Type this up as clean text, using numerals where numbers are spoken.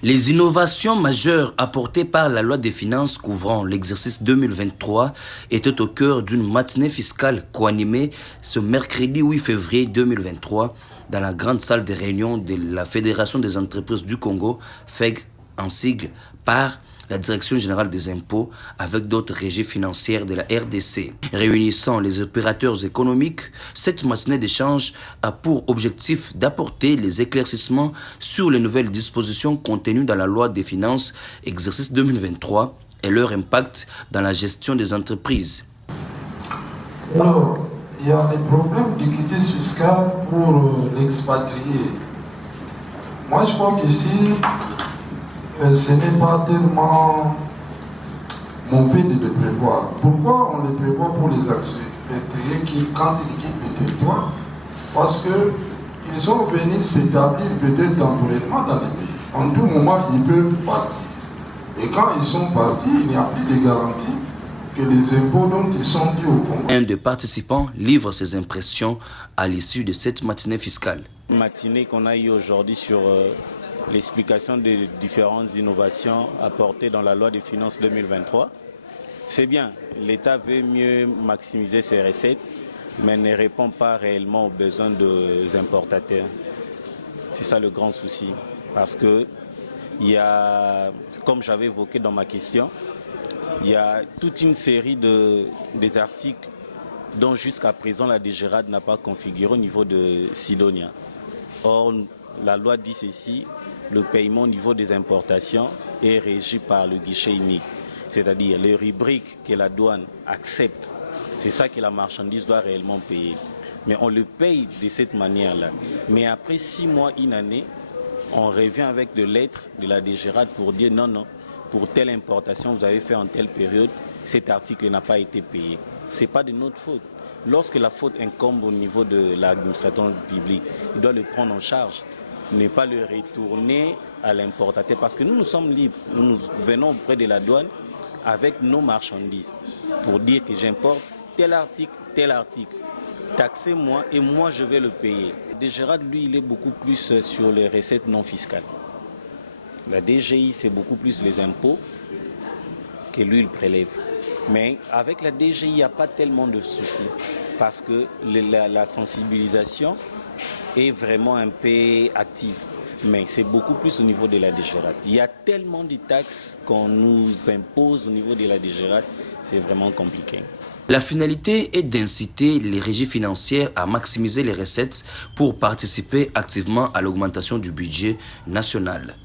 Les innovations majeures apportées par la loi des finances couvrant l'exercice 2023 étaient au cœur d'une matinée fiscale co-animée ce mercredi 8 février 2023 dans la grande salle de réunion de la Fédération des entreprises du Congo, FEG en sigle, par la Direction générale des impôts avec d'autres régies financières de la RDC. Réunissant les opérateurs économiques, cette matinée d'échange a pour objectif d'apporter les éclaircissements sur les nouvelles dispositions contenues dans la loi des finances exercice 2023 et leur impact dans la gestion des entreprises. Alors, il y a des problèmes d'équité fiscale pour l'expatrié. Moi, je crois qu'ici, ce n'est pas tellement mauvais de le prévoir. Pourquoi on le prévoit pour les expatriés qui, quand ils quittent le territoire? Parce qu'ils sont venus s'établir peut-être temporairement dans le pays. En tout moment, ils peuvent partir. Et quand ils sont partis, il n'y a plus de garantie que les impôts dont ils sont dus au Congo. Un des participants livre ses impressions à l'issue de cette matinée fiscale. Une matinée qu'on a eue aujourd'hui sur l'explication des différentes innovations apportées dans la loi des finances 2023. C'est bien, l'État veut mieux maximiser ses recettes, mais ne répond pas réellement aux besoins des importateurs. C'est ça le grand souci, parce que il y a, comme j'avais évoqué dans ma question, il y a toute une série des articles dont jusqu'à présent la DGRAD n'a pas configuré au niveau de Sidonia. Or, la loi dit ceci, le paiement au niveau des importations est régi par le guichet unique. C'est-à-dire les rubriques que la douane accepte, c'est ça que la marchandise doit réellement payer. Mais on le paye de cette manière-là. Mais après 6 mois, une année, on revient avec des lettres de la DGRAD pour dire non, non, pour telle importation vous avez fait en telle période, cet article n'a pas été payé. Ce n'est pas de notre faute. Lorsque la faute incombe au niveau de l'administrateur public, il doit le prendre en charge, ne pas le retourner à l'importateur. Parce que nous sommes libres, nous venons auprès de la douane avec nos marchandises pour dire que j'importe tel article, taxez-moi et moi je vais le payer. DGRAD, lui, il est beaucoup plus sur les recettes non fiscales. La DGI, c'est beaucoup plus les impôts que lui, il prélève. Mais avec la DGI, il n'y a pas tellement de soucis parce que la sensibilisation est vraiment un peu active. Mais c'est beaucoup plus au niveau de la DGRAD. Il y a tellement de taxes qu'on nous impose au niveau de la DGRAD, c'est vraiment compliqué. La finalité est d'inciter les régies financières à maximiser les recettes pour participer activement à l'augmentation du budget national.